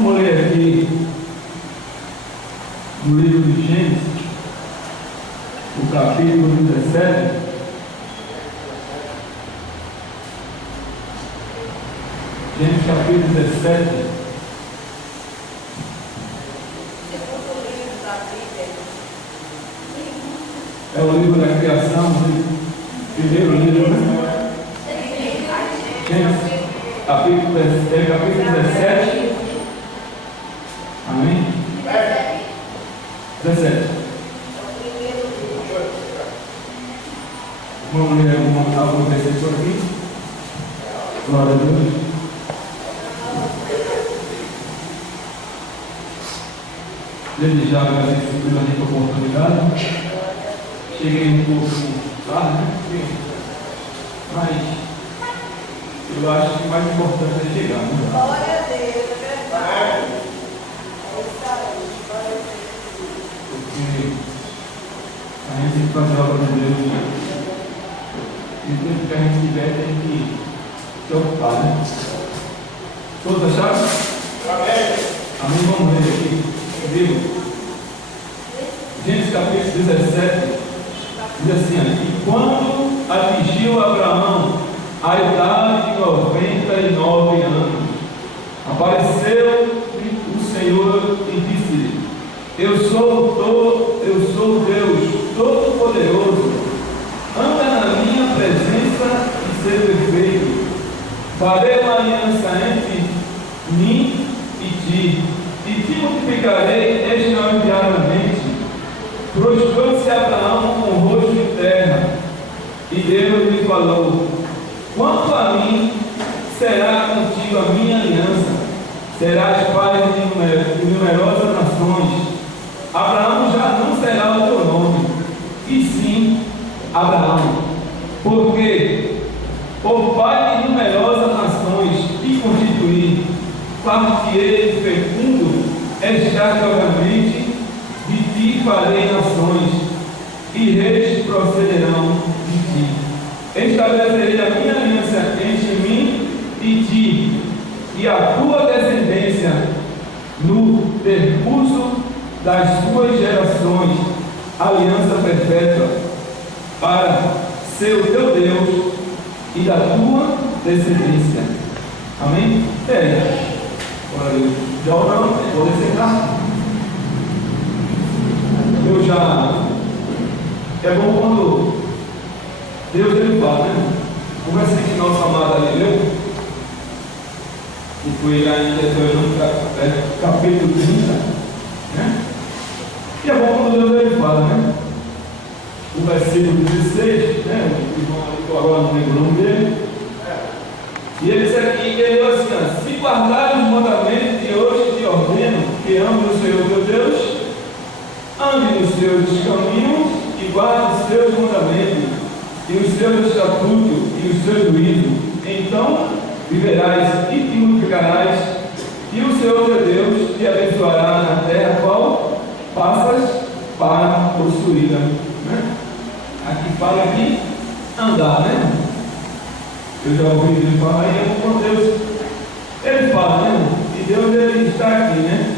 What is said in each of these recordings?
Vamos ler aqui no livro de Gênesis, o capítulo 17. Gênesis capítulo 17. É o livro da criação, primeiro livro, né? Gênesis capítulo 17. Amém? 17. Vamos ler algum versículo aqui. Glória a Deus. Desde já agradeço pela minha oportunidade. Cheguei um pouco tarde, né? Mas eu acho que o mais importante é chegar, né? Glória a Deus, Porque a gente tem que fazer a obra de Deus, né? E o tempo que a gente tiver tem que se ocupar, né? Todos acharam? Amém. Amém, vamos ler aqui. Viu? Gênesis capítulo 17 diz assim: e quando atingiu Abraão a idade de 99 anos, apareceu o Senhor e disse-lhe: eu sou o Deus Todo-Poderoso, anda na minha presença e ser perfeito. Farei uma aliança entre mim e ti, e te multiplicarei extraordinariamente. Prostrou-se Abraão com o rosto em terra, e Deus lhe falou: quanto a mim, será contigo a minha aliança, serás pai de numerosas nações. Abraão já não será o teu nome, e sim Abraão, porque por pai de numerosas nações te constituí, far-te-ei fecundo extraordinariamente. De ti farei nações, e reis procederão de ti. Estabelecerei a minha aliança entre mim e ti, e a tua descendência, no percurso das tuas gerações, aliança perpétua, para ser o teu Deus e da tua descendência. Amém? Olha, já oramos, pode sentar. Eu já. É bom quando Deus ele fala, né? Como assim que nosso amado ali leu? E foi lá em Deuteronômio capítulo 30, né? E é bom quando Deus ele fala, né? O versículo 16, né? O irmão ali, agora não lembro o nome dele. E ele disse aqui, ele leu assim: ó, se guardares os mandamentos que hoje te ordeno, que ames o Senhor teu Deus, ande nos seus caminhos e guarde os seus mandamentos, e os seus estatutos e os seus juízos, então viverás e te multiplicarás, e o Senhor teu Deus te abençoará na terra qual passas para possuí-la. Né? Aqui fala aqui andar, né? Eu já ouvi ele falar, e é com Deus. Ele fala, né? E Deus ele está aqui, né?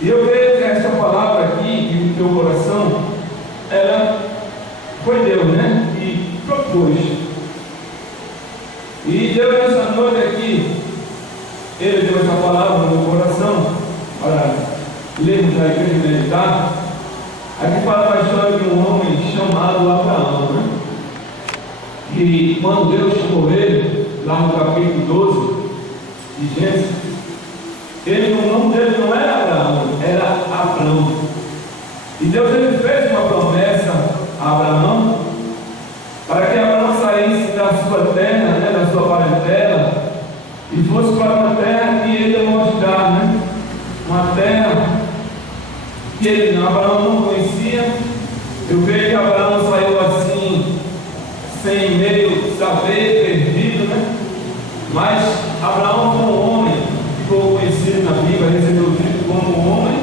E eu vejo que essa palavra aqui, no teu coração, ela foi Deus, né? E propôs. E Deus nessa noite aqui, Ele deu essa palavra no meu coração, para lermos a igreja e meditar. Aqui fala a história de um homem chamado Abraão, né? E quando Deus chamou ele, lá no capítulo 12 de Gênesis, o nome dele não era Abraão, era Abrão. E Deus ele fez uma promessa a Abraão, para que Abraão saísse da sua terra, né, da sua parentela, e fosse para uma terra que ele ia mostrar, né? Uma terra que Abraão não conhecia. Eu vejo que Abraão saiu assim, sem meio saber, perdido, né? Mas Abraão foi um homem, ficou conhecido na Bíblia, recebeu o título como um homem,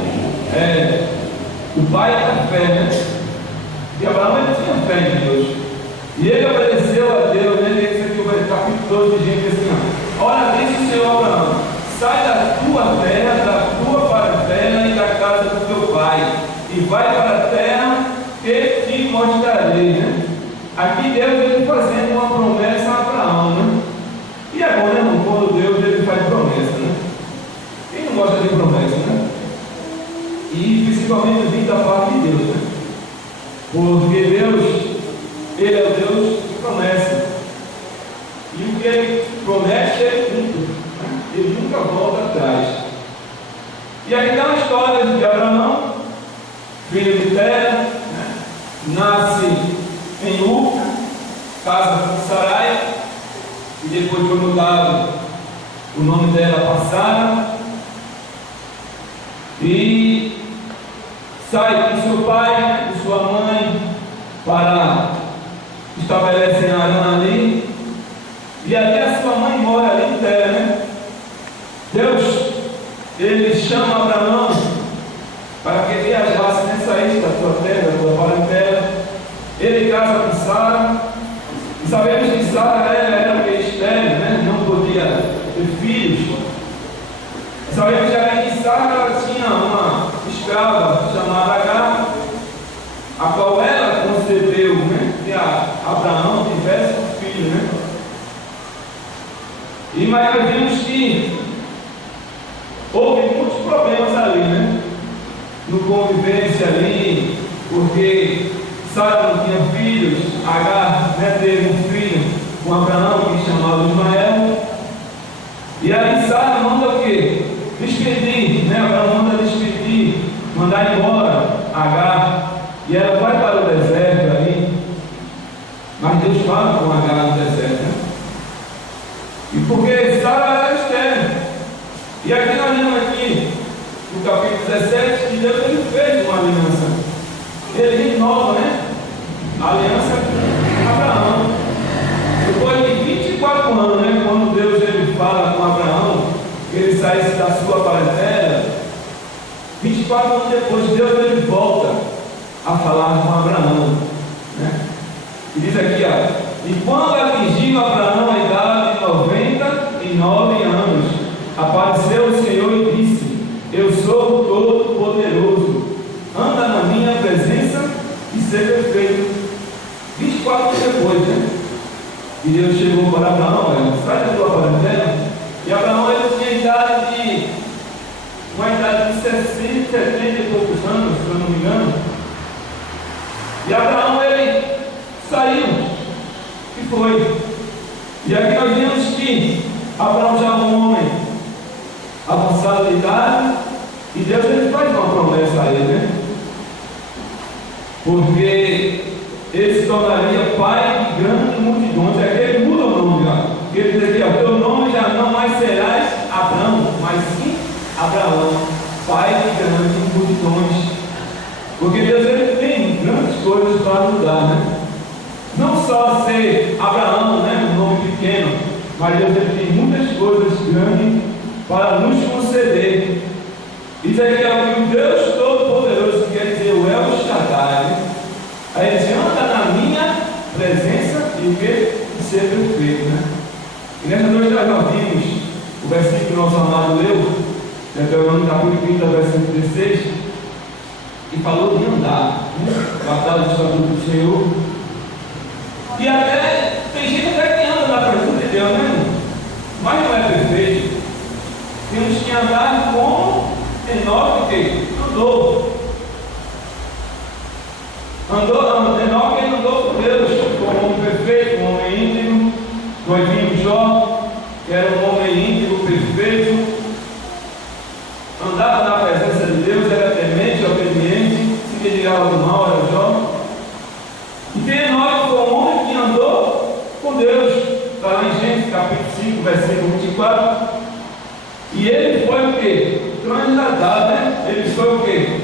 o pai da fé, né? E Abraão ele tinha fé em Deus. E ele obedeceu a Deus, né? Esse aqui é o capítulo 12 de Gênesis, assim, ó. Ora, disse o Senhor a Abraão: sai da tua terra E aí dá uma história de Abraão, filho de Tera, né? Nasce em Ur, casa com Sarai, e depois foi mudado o nome dela para Sara, e sai com seu pai, com sua mãe, para estabelecer Arã ali, e ali a sua mãe mora ali em Tera, né? Deus, ele chama Abraão para que viajasse nessa isla da tua terra, da tua parentela. Ele casa com Sara, e sabemos que Sara era estéril, né? Não podia ter filhos. Sabemos também que Sara tinha uma escrava chamada Agar, a qual ela concedeu, né, que Abraão tivesse um filho, né? E mas nós vimos que houve muitos problemas ali, né? No convivência ali, porque Sara não tinha filhos, Agar, né, teve um filho com Abraão que chamava Ismael. E aí Sara manda o quê? Despedir, né? Abraão manda despedir, mandar embora Agar. E ela vai para o deserto ali. Mas Deus fala com Agar no deserto, né? E porque Sara era estéril. E aqui nós vemos aqui, no capítulo 17, que Deus ele fez uma aliança. Ele renova, né? A aliança com Abraão. Depois de 24 anos, né? Quando Deus ele fala com Abraão, que ele saísse da sua parentela, 24 anos depois, Deus ele volta a falar com Abraão, né? E diz aqui, ó, e quando atingiu Abraão a idade de 99 anos, apareceu o Senhor e disse: eu sou o Todo-Poderoso, anda na minha presença e seja perfeito. 24 anos depois, né? E Deus chegou para Abraão, sai da tua parentela. E Abraão ele tinha uma idade de 60, 70 e poucos anos, se eu não me engano. E Abraão ele saiu e foi. E aqui nós vemos que Abraão já é um homem avançado de idade, e Deus ele faz uma promessa a ele, né? Porque ele se tornaria pai de grandes multidões. É que ele muda o nome, ó. Ele diz aqui, ó, teu nome já não mais serás Abrão, mas sim Abraão, pai de grandes multidões. Porque Deus ele tem grandes coisas para nos dar, né? Não só ser Abraão, né, um nome pequeno, mas Deus ele tem muitas coisas grandes para nos conceder. Isso aqui é o Deus Todo-Poderoso, que quer dizer o El Shaddai, né? Aí ele diz, anda na minha presença e o que? E ser perfeito, né? E nessa noite nós vimos o versículo que o nosso amado leu, Deuteronômio capítulo 30, versículo 16, e falou de andar, né? Guardar o estatuto do Senhor. E até, tem gente até que anda na presença de Deus, né? Mas não é perfeito. Temos que andar como Enoque que andou. Enoque ele andou com Deus, como um homem perfeito, um homem íntegro. Nós vimos Jó, que era um homem íntegro, perfeito. Andava na presença de Deus, era temente, obediente, se desligava do mal, era Jó. E tem Enoque como um homem que andou com Deus. Está lá em Gênesis capítulo 5, versículo 24. E ele foi o quê? Transladado, né? Ele foi o quê?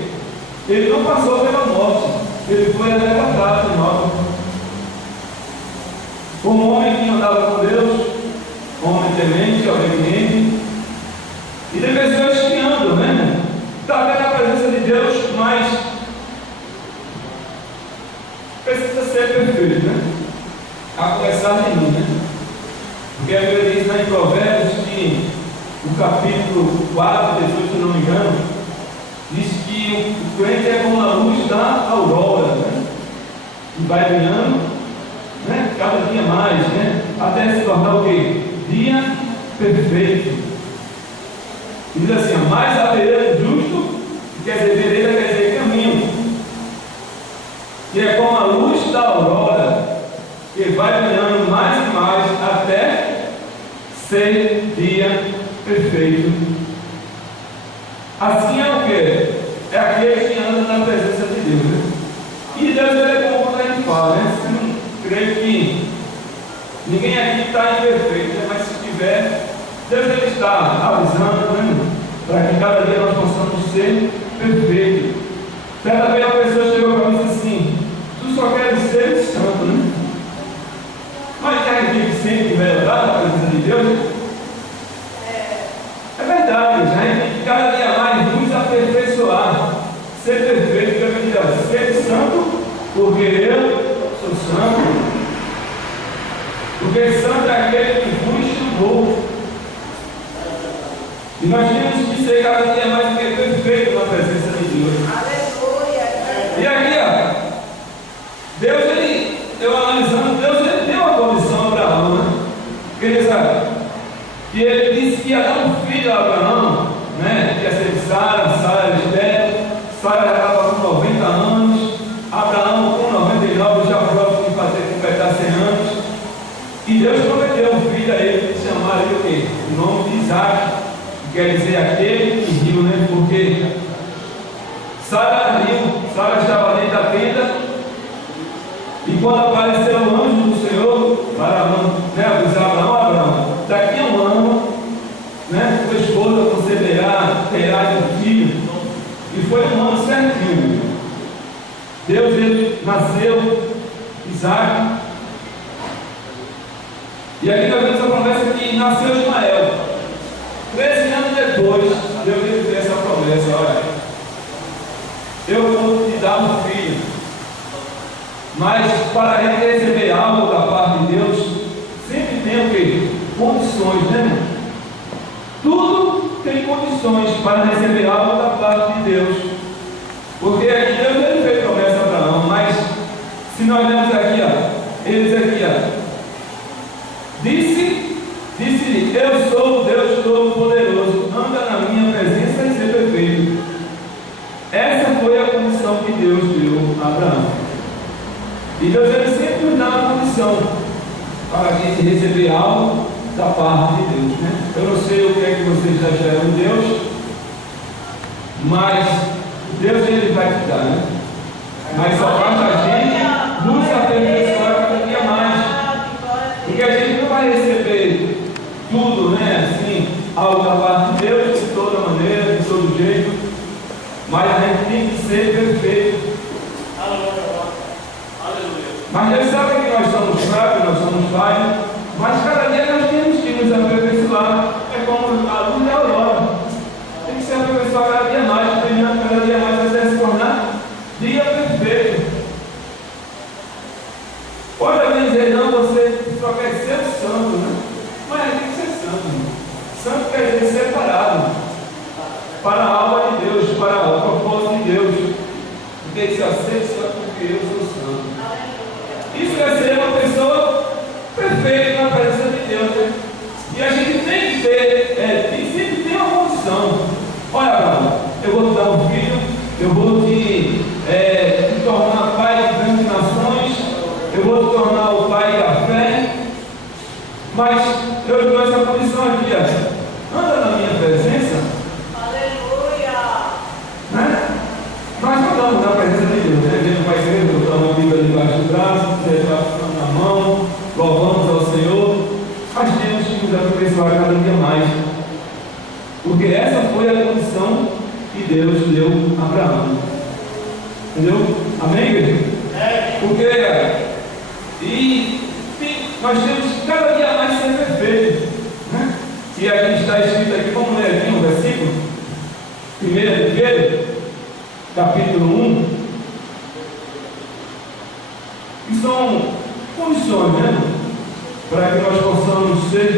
Ele não passou pela morte, ele foi arrebatado em nós. Como um homem que andava com Deus, um homem temente, obediente, e tem pessoas que andam, né? Está até na presença de Deus, mas precisa ser perfeito, né? A começar de mim, né? Porque a Bíblia diz lá em Provérbios que no capítulo 4, 18, se não me engano, diz que o crente é como a luz da aurora, né? E vai brilhando, né? Cada dia mais, né? Até se tornar o quê? Dia perfeito. E diz assim, mais a vereda do justo, quer dizer, vereda quer dizer caminho, que é como a luz da aurora, que vai brilhando mais e mais até ser dia perfeito. Assim é o que? É aquele que anda na presença de Deus, né? E Deus ele é bom quando a gente fala, né? Creio que ninguém aqui está imperfeito, né? Mas se tiver, Deus ele está avisando, né? Para que cada dia nós possamos ser perfeitos. Certa vez a pessoa chegou para mim e disse assim: tu só queres ser santo, né? Mas quer que a gente sempre vai andar na presença de Deus? É verdade, a gente tem que cada dia mais nos aperfeiçoar, ser perfeito, ser santo, porque eu sou santo. Porque santo é aquele que vos chamou. E nós temos que ser cada dia mais perfeito na presença de Deus. Aleluia! E aqui, ó, Deus, eu analisando, Deus ele deu uma condição a Abraão, né? Porque sabe? E ele disse que ia dar um filho a Abraão, né? Que ia ser de Sara, Sara era estéril, Sara já estava com 90 anos, Abraão com 99 já próximo de fazer completar 100 anos. E Deus prometeu um filho a ele, que chamaria o quê? O nome de Isaac, que quer dizer aquele que riu, né? Porque Sara riu, Sara estava dentro da tenda, e quando apareceu o anjo do Senhor para Abraão, daqui a um ano, né, tua esposa conceberá, terás um filho. E foi um ano certinho. Deus ele nasceu, Isaac. E aqui nós vemos a promessa que nasceu Ismael. 13 anos depois, Deus lhe fez essa promessa: olha, eu vou te dar um filho. Mas para receber algo da parte de Deus, sempre tem o quê? Condições, né? Tudo tem condições para receber algo da parte de Deus. Porque aqui Deus ele fez promessa a Abraão, mas se nós lemos aqui, ó, ele diz aqui, ó, disse-lhe, eu sou o Deus Todo-Poderoso, anda na minha presença e ser perfeito. Essa foi a condição que Deus deu a Abraão. E Deus ele sempre nos dá uma condição para a gente receber algo da parte de Deus, né? Eu não sei o que é que vocês já esperam de Deus, mas Deus ele vai te dar, né? Mas só basta a gente nos aperfeiçoar cada dia mais, porque a gente não vai receber tudo, né? Assim, algo da parte de Deus de toda maneira, de todo jeito, mas a gente tem que ser perfeito. Mas Deus sabe que nós somos fracos, nós somos falhos, mas cada dia nós temos que nos aperfeiçoar. É como a luz da aurora, tem que se aperfeiçoar cada dia mais, treinando cada dia mais até se tornar dia perfeito. Pode alguém dizer, não, você só quer ser santo, né? Mas tem que ser santo, né? Santo quer dizer separado para a alma de Deus, para o propósito de Deus. Porque se aceita só porque eu sou santo. Isso é ser uma pessoa perfeita na presença de Deus, né? E a gente tem que ter, sempre tem uma condição. Olha, Abraão, eu vou te dar um filho, eu vou te tornar pai de grandes nações, eu vou te tornar o pai da fé, mas eu te dou essa condição aqui, ó. Anda na minha presença. Aleluia! Né? Nós andamos na presença de Deus, né? A gente vai ver, botamos a Bíblia debaixo do braço, na mão, louvamos ao Senhor, mas temos que nos aperfeiçoar cada dia mais, porque essa foi a condição que Deus deu a Abraão. Entendeu? Amém, igreja? Porque nós temos que cada dia mais ser perfeito, né? E aqui está escrito aqui, vamos ler aqui um versículo, 1 de Pedro, capítulo 1, que são condições, né? Para que nós possamos ser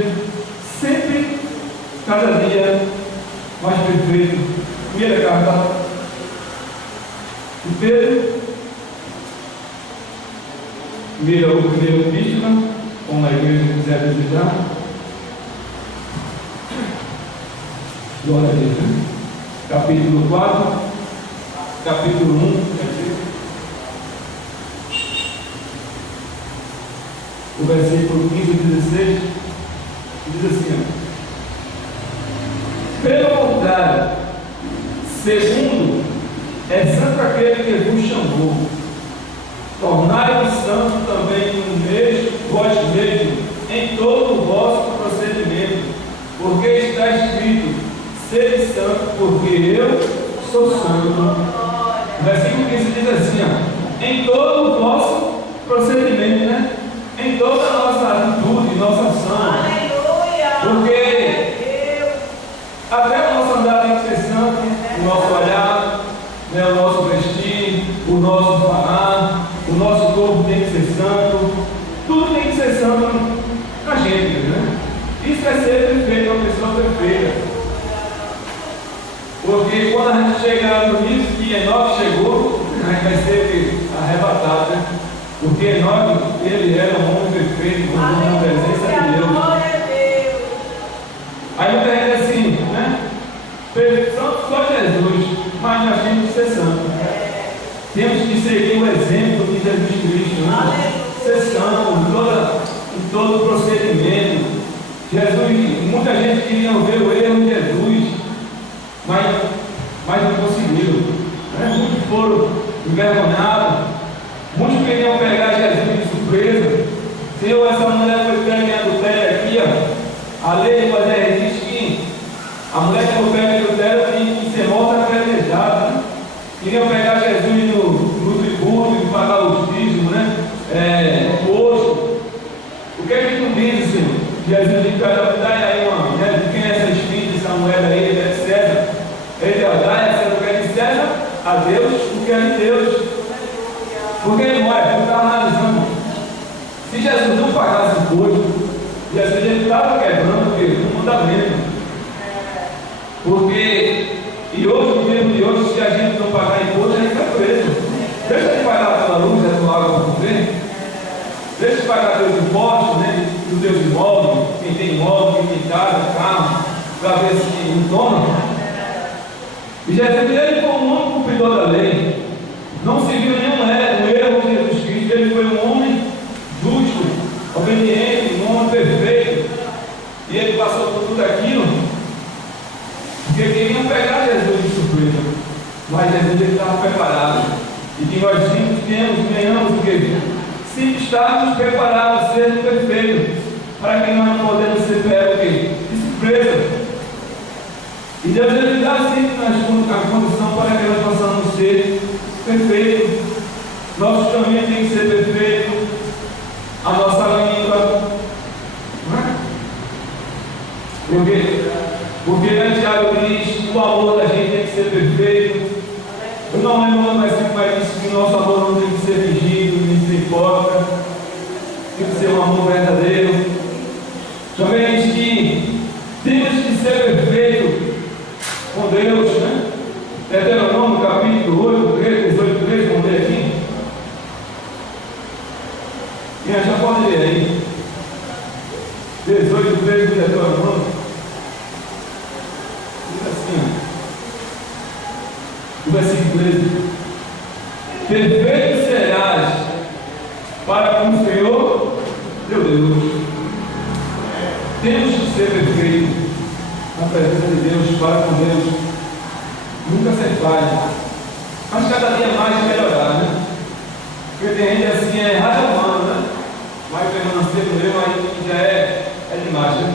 sempre, cada dia, mais perfeito. Primeira carta de Pedro, primeira epístola, como a igreja quiser desejar. Glória a Deus, né? Capítulo 4, capítulo 1, quer dizer, o versículo 15 e 16, diz assim: pelo contrário, Segundo, é santo aquele que vos chamou. Tornai-vos santo também vós mesmos, em todo o vosso procedimento, porque está escrito: sede santo, porque eu sou santo. O versículo 15 diz assim: em todo o vosso procedimento, né? Em toda a nossa atitude, nossa ação. Aleluia! Porque até o nosso andar tem que ser santo, o nosso olhar, né, o nosso vestir, o nosso falar, o nosso corpo tem que ser santo, tudo tem que ser santo na gente, né? Isso é ser perfeito, uma pessoa perfeita. Porque quando a gente chegar no nível que Enoque chegou, a gente vai ser arrebatado, né? Porque Enoque, ele era um homem perfeito, um homem na presença de Deus. Aí muita gente assim, né? Santo só Jesus, mas nós temos que ser santos. Temos que seguir o exemplo de Jesus Cristo, né? Ser santo em todo o procedimento. Jesus, muita gente queria ver o erro de Jesus, mas não conseguiram. Né? Muitos foram envergonhados, muitos queriam pegar Jesus de surpresa. Senhor, essa mulher foi pega em adultério aqui, ó. A lei de Moisés diz que a mulher que foi pega em adultério tem que ser morta apedrejada. Né? Queriam pegar Jesus no tributo, de pagar os dízimos, né? Posto. O que é que tu diz, Senhor? Jesus disse: dá aí uma, né? De quem é essa espinha, essa moeda aí, é de César. Ele dá essa, o que é de César, a Deus, o que é de Deus. Porque não é, eu estava analisando. Se Jesus não pagasse imposto, Jesus ele estava quebrando o mandamento. Porque, e hoje, no tempo de hoje, se a gente não pagar imposto, a gente está preso. Deixa de pagar pela luz, a tua água para comer. Deixa de pagar teus impostos, né? Dos teus imóveis, quem tem imóvel, quem tem casa, carro, para ver se não toma. E Jesus, ele foi um homem cumpridor da lei. Não se viu nenhum erro de Jesus Cristo. Ele foi um homem justo, obediente, um homem perfeito. E ele passou por tudo aquilo porque queriam pegar Jesus de surpresa. Mas Jesus ele estava preparado. E que nós venhamos o quê? Sempre estarmos preparados, ser perfeitos, para que nós não podemos ser pegos de surpresa. E Deus ele dá sempre a condição para que nós possamos ser perfeitos. Nosso caminho tem que ser perfeito, a nossa língua, não é? Porque Tiago diz: o amor da gente tem que ser perfeito. Eu não lembro, mas diz que o nosso amor não tem que ser fingido, nem ser hipócrita, tem que ser um amor verdadeiro. Também diz que temos que ser perfeitos com Deus, né? Deuteronômio capítulo 8, 18, vamos ler aqui. Quem já pode ler aí? 18, 13 do Deuteronômio. Diz assim, o versículo 13: perfeito serás para com o Senhor teu Deus. Temos que ser perfeitos na presença de Deus, para com Deus. Nunca ser falha, mas cada dia mais melhorar, né? Porque tem gente assim, errado humano, né? Vai permanecer no meu, aí já é demais, né?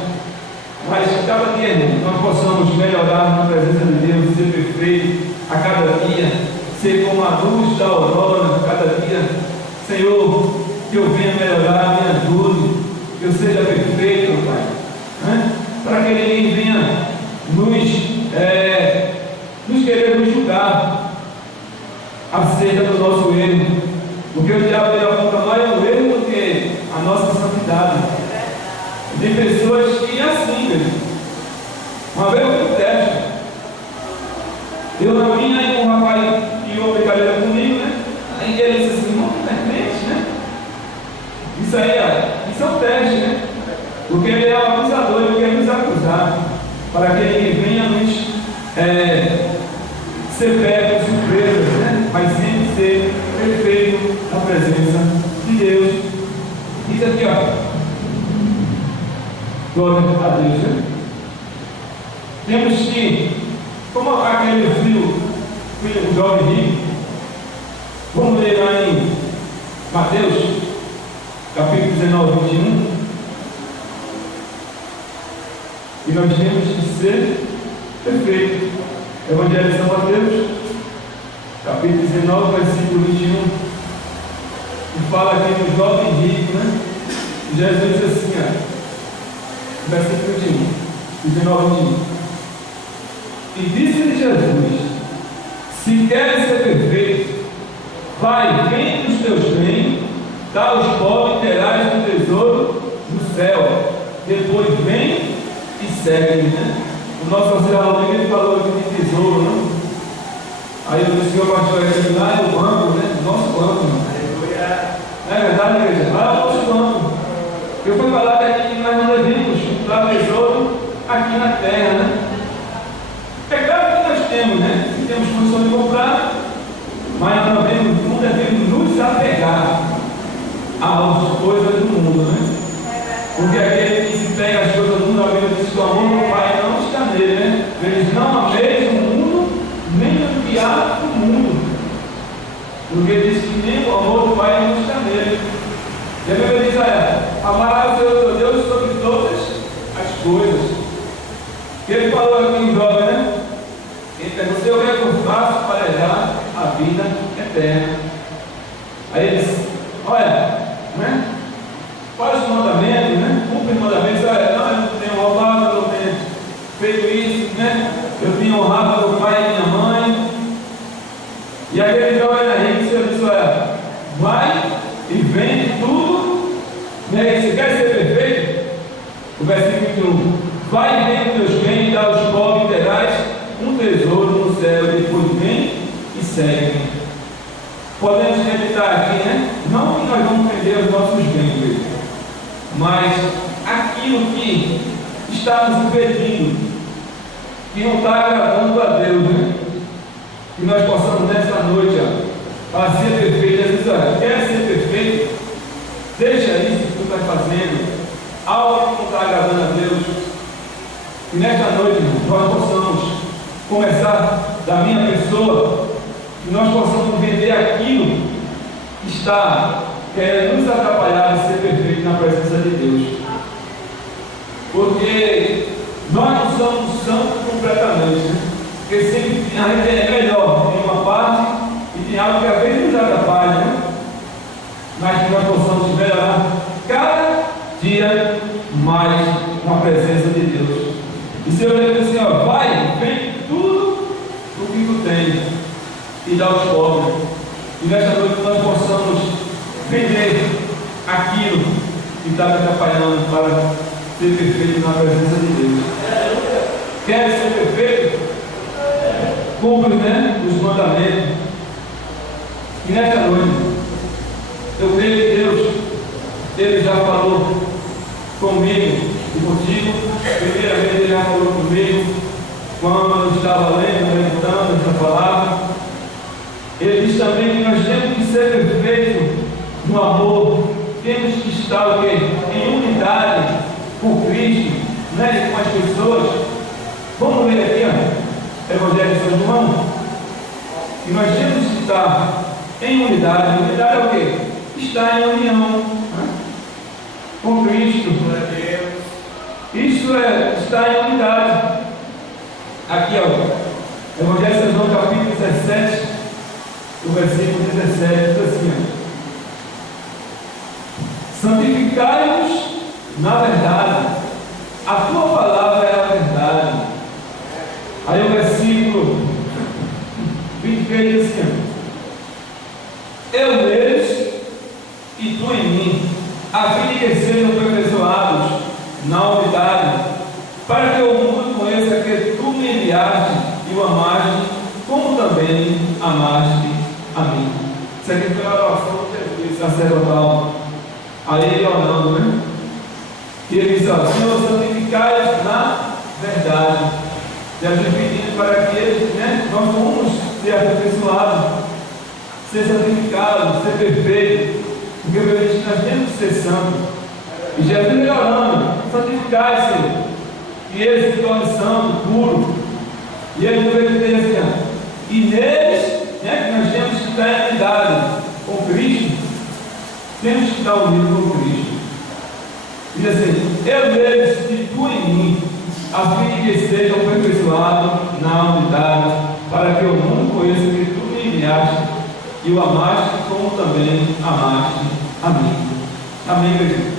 Mas cada dia nós possamos melhorar na presença de Deus, ser perfeito a cada dia, ser como a luz da aurora a cada dia. Senhor, que eu venha melhorar, me ajude, que eu seja perfeito, Pai, né? Para que ninguém venha nos querer nos julgar acerca do nosso erro, porque o diabo ele aponta mais o erro do que a nossa santidade. Tem pessoas que assim, velho. Uma vez eu fui teste, eu na minha e um rapaz que uma brincadeira comigo, né? Aí ele disse assim: não, permite, né? Isso aí, isso é um teste, né? Porque ele é o acusador, ele quer nos acusar, para que ele venha nos ser pego de surpresa, né? Mas sempre ser perfeito na presença de Deus. Isso aqui, ó. Glória a Deus, né? Temos que, como aquele frio o jovem rico. Vamos ler lá em Mateus, capítulo 19, 21. E nós temos que ser perfeitos. Evangelho de São Mateus, capítulo 19, versículo 21. E fala aqui do jovem rico, né? Jesus diz assim, ó, versículo 21, 19, 21. E disse-lhe Jesus: se queres ser perfeito, vai, vende os teus bens, dá aos pobres, terás um tesouro no céu. Depois vem e segue-me, né? O nosso auxiliar ele falou aqui de tesouro, né? Aí eu disse que o pastor aqui lá é o banco, né? Nosso banco, né? Não é verdade, igreja? Lá é o nosso banco. Eu fui falar que nós não devemos dar tesouro aqui na terra, né? É claro que nós temos, né? E temos condição de comprar, mas nós não devemos nos apegar às coisas do mundo, né? Porque aquele que se pega as coisas do mundo, a Bíblia diz que o amor do Pai não está nele, né? Eles não ameis o mundo, nem o que há no mundo. Porque diz que nem o amor do Pai não está nele. E a Bíblia diz: amarás o teu Deus sobre todas as coisas. Que ele falou aqui em jovem, né? Não sei o que é que eu faço para herdar a vida eterna. Aí ele disse: olha, né? Faz os mandamentos, né? Cumpre os mandamentos. Olha, não, eu não tenho roubado, eu não tenho feito isso, né? Eu tenho honrado meu pai e minha mãe. E aquele jovem na rico, o Senhor disse: olha, vai e vende tudo, né? Você quer ser perfeito? O versículo 21: vai e vende teus bens e dá aos pobres, e terás um tesouro no céu. Depois vem e segue. Podemos meditar aqui, né? Não que nós vamos vender os nossos bens, mas aquilo que está nos impedindo, que não está agradando a Deus, né? Que nós possamos nessa noite fazer perfeito. Jesus diz: olha, quer ser perfeito? Deixa isso que tu está fazendo, algo que não está agradando a Deus. E nesta noite nós possamos começar da minha pessoa, que nós possamos vender aquilo que está querendo nos atrapalhar de ser perfeito na presença de Deus. Porque nós não somos santos completamente, né? Porque sempre a gente é melhor em uma parte e tem algo que às vezes nos atrapalha, né? Mas que nós possamos melhorar cada dia mais na presença de Deus. E o Senhor diz assim: ó, vai, vende tudo o que tu tens e dá aos pobres. E nesta noite nós possamos vender aquilo que está me atrapalhando para ser perfeito na presença de Deus. Quer ser perfeito? Cumpre, né, os mandamentos. E nesta noite eu creio que Deus, Ele já falou comigo e contigo. Primeiramente Ele já falou comigo quando eu estava lendo, meditando essa palavra. Ele diz também que nós temos que ser perfeitos no amor. Temos que estar o quê? Em unidade com Cristo, né? Com as pessoas. Vamos ler aqui, ó, Evangelho de São João. E nós temos que estar em unidade. Unidade é o quê? Estar em união, né? Com Cristo. Isso é estar em unidade. Aqui, ó, Evangelho de São João, capítulo 17, o versículo 17, diz assim: santificai-vos na verdade, a tua palavra é a verdade. Aí o versículo 23 diz assim: eu neles e tu em mim, a fim de que sejam aperfeiçoados na unidade, para que o mundo conheça que tu me enviaste e o amaste, como também amaste a mim. Isso aqui foi a oração do Jesus sacerdotal. Aí ele orando, né? E ele diz: Senhor, santificai-os na verdade. Jesus pedindo para que eles, né, nós vamos ser aperfeiçoados, ser santificados, ser perfeitos. Porque nós temos que ser santos. E Jesus ele orando: santificai, Senhor, e eles se tornem santos, puros. E ele vai dizer assim: e neles estar unido com Cristo. Diz assim: eu neles e tu em mim, a fim de que sejam aperfeiçoados na unidade, para que o mundo conheça que tu me enviaste e o amaste como também amaste a mim. Amém, querido?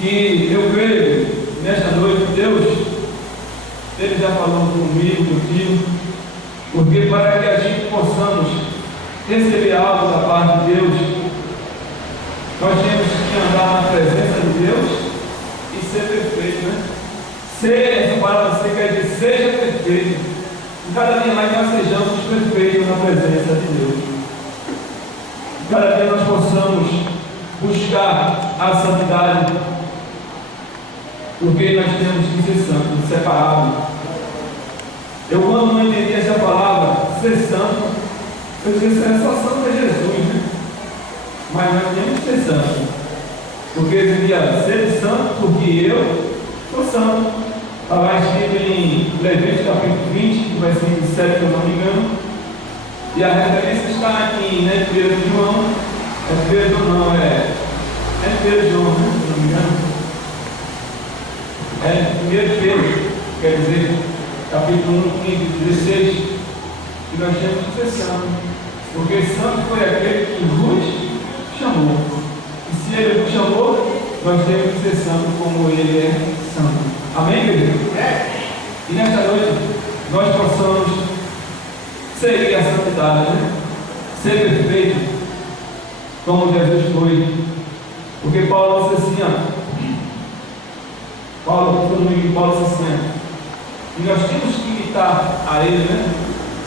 E eu creio, nesta noite, Deus, Ele já falou comigo, contigo, porque para que a gente possamos receber algo da parte de Deus, nós temos que andar na presença de Deus e ser perfeito, né? Ser, essa palavra você quer dizer, seja perfeito. E cada dia mais nós sejamos perfeitos na presença de Deus. E cada dia nós possamos buscar a santidade, porque nós temos que ser santos, separados. Eu, quando não entendi essa palavra, ser santo, eu disse, é só santo é Jesus, né? Mas nós temos que ser santos, porque ele dizia, ser santo, porque eu sou santo. Está lá escrito em Levítico capítulo 20, versículo 7, se eu não me engano, e a referência está aqui, né, em 1 João, é 1 João, né, se eu não me engano, é 1 Pedro, quer dizer, capítulo 1, 15, 16, que nós temos que ser santos, porque santo foi aquele que nos chamou, e se ele nos chamou, nós temos que ser santos como ele é santo. Amém, querido? E nesta noite, nós possamos seguir a santidade, né? Ser perfeito, como Jesus foi. Porque Paulo disse assim, Paulo disse assim, e nós temos que imitar a ele, né?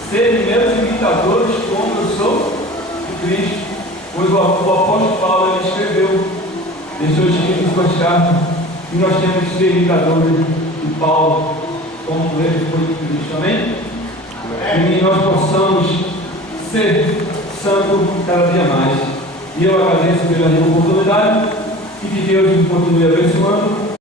Ser meus imitadores, como eu sou de Cristo. Pois o apóstolo Paulo, ele escreveu, deixou escrito em suas cartas, e nós temos que ser imitadores de Paulo, como ele foi de Cristo. Amém? E nós possamos ser santos cada dia mais. E eu agradeço pela oportunidade e que Deus nos continue abençoando.